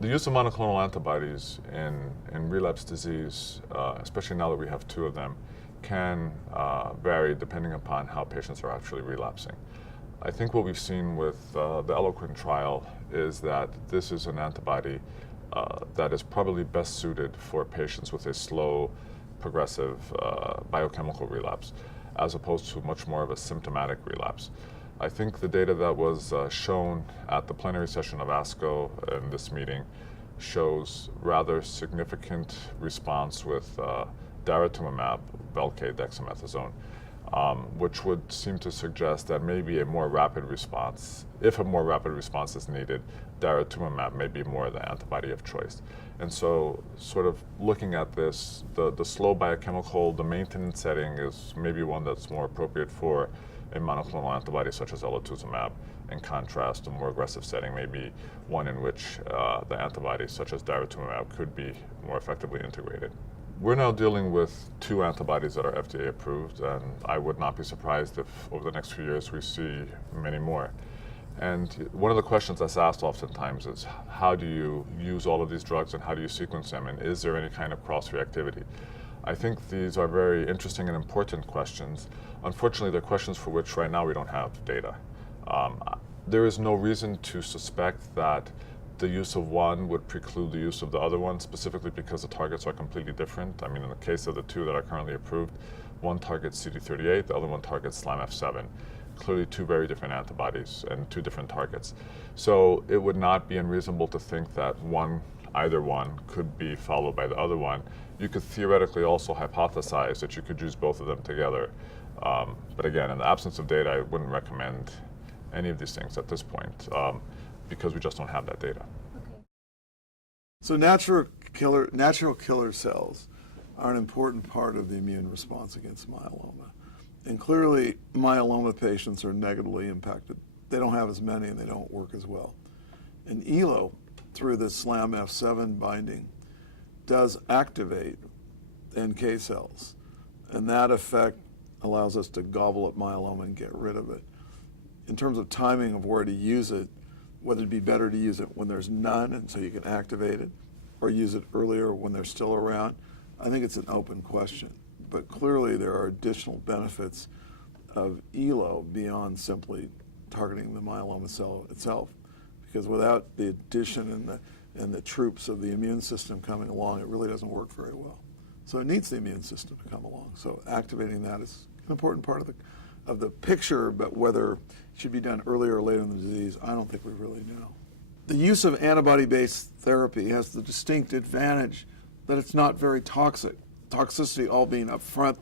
The use of monoclonal antibodies in relapse disease, especially now that we have two of them, can vary depending upon how patients are actually relapsing. I think what we've seen with the Eloquent trial is that this is an antibody that is probably best suited for patients with a slow, progressive biochemical relapse, as opposed to much more of a symptomatic relapse. I think the data that was shown at the plenary session of ASCO in this meeting shows rather significant response with daratumumab, Velcade, dexamethasone, which would seem to suggest that maybe a more rapid response, if a more rapid response is needed, daratumumab may be more the antibody of choice. And so sort of looking at this, the slow biochemical, the maintenance setting is maybe one that's more appropriate for a monoclonal antibody such as elotuzumab. In contrast, a more aggressive setting may be one in which the antibodies such as daratumumab could be more effectively integrated. We're now dealing with two antibodies that are FDA approved, and I would not be surprised if over the next few years we see many more. And one of the questions that's asked oftentimes is, how do you use all of these drugs and how do you sequence them, and is there any kind of cross-reactivity? I think these are very interesting and important questions. Unfortunately, they're questions for which right now we don't have data. There is no reason to suspect that the use of one would preclude the use of the other one, specifically because the targets are completely different. I mean, in the case of the two that are currently approved, one targets CD38, the other one targets SLAMF7. Clearly two very different antibodies and two different targets. So it would not be unreasonable to think that either one could be followed by the other one. You could theoretically also hypothesize that you could use both of them together. But again, in the absence of data, I wouldn't recommend any of these things at this point because we just don't have that data. Okay. So natural killer cells are an important part of the immune response against myeloma. And clearly, myeloma patients are negatively impacted. They don't have as many and they don't work as well. And ELO, through the SLAMF7 binding, does activate NK cells. And that effect allows us to gobble up myeloma and get rid of it. In terms of timing of where to use it, whether it'd be better to use it when there's none and so you can activate it, or use it earlier when they're still around, I think it's an open question. But clearly there are additional benefits of ELO beyond simply targeting the myeloma cell itself. Because without the addition and the troops of the immune system coming along, it really doesn't work very well. So it needs the immune system to come along. So activating that is an important part of the picture, but whether it should be done earlier or later in the disease, I don't think we really know. The use of antibody-based therapy has the distinct advantage that it's not very toxic. Toxicity all being up front,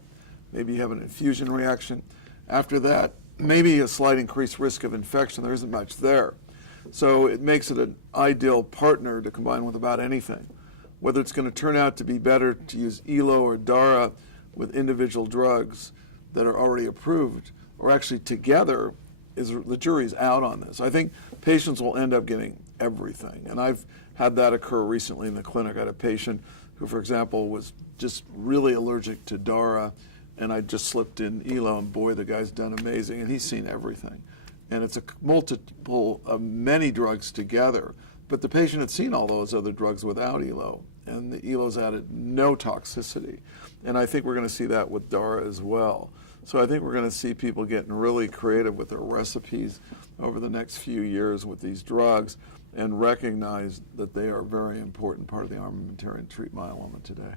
maybe you have an infusion reaction. After that, maybe a slight increased risk of infection. There isn't much there. So it makes it an ideal partner to combine with about anything. Whether it's going to turn out to be better to use ELO or DARA with individual drugs that are already approved, or actually together, the jury's out on this. I think patients will end up getting everything. And I've had that occur recently in the clinic. I had a patient who, for example, was just really allergic to DARA, and I just slipped in ELO, and boy, the guy's done amazing, and he's seen everything. And it's a multiple of many drugs together, but the patient had seen all those other drugs without ELO, and the ELO's added no toxicity. And I think we're going to see that with DARA as well. So I think we're going to see people getting really creative with their recipes over the next few years with these drugs and recognize that they are a very important part of the armamentarium to treat myeloma today.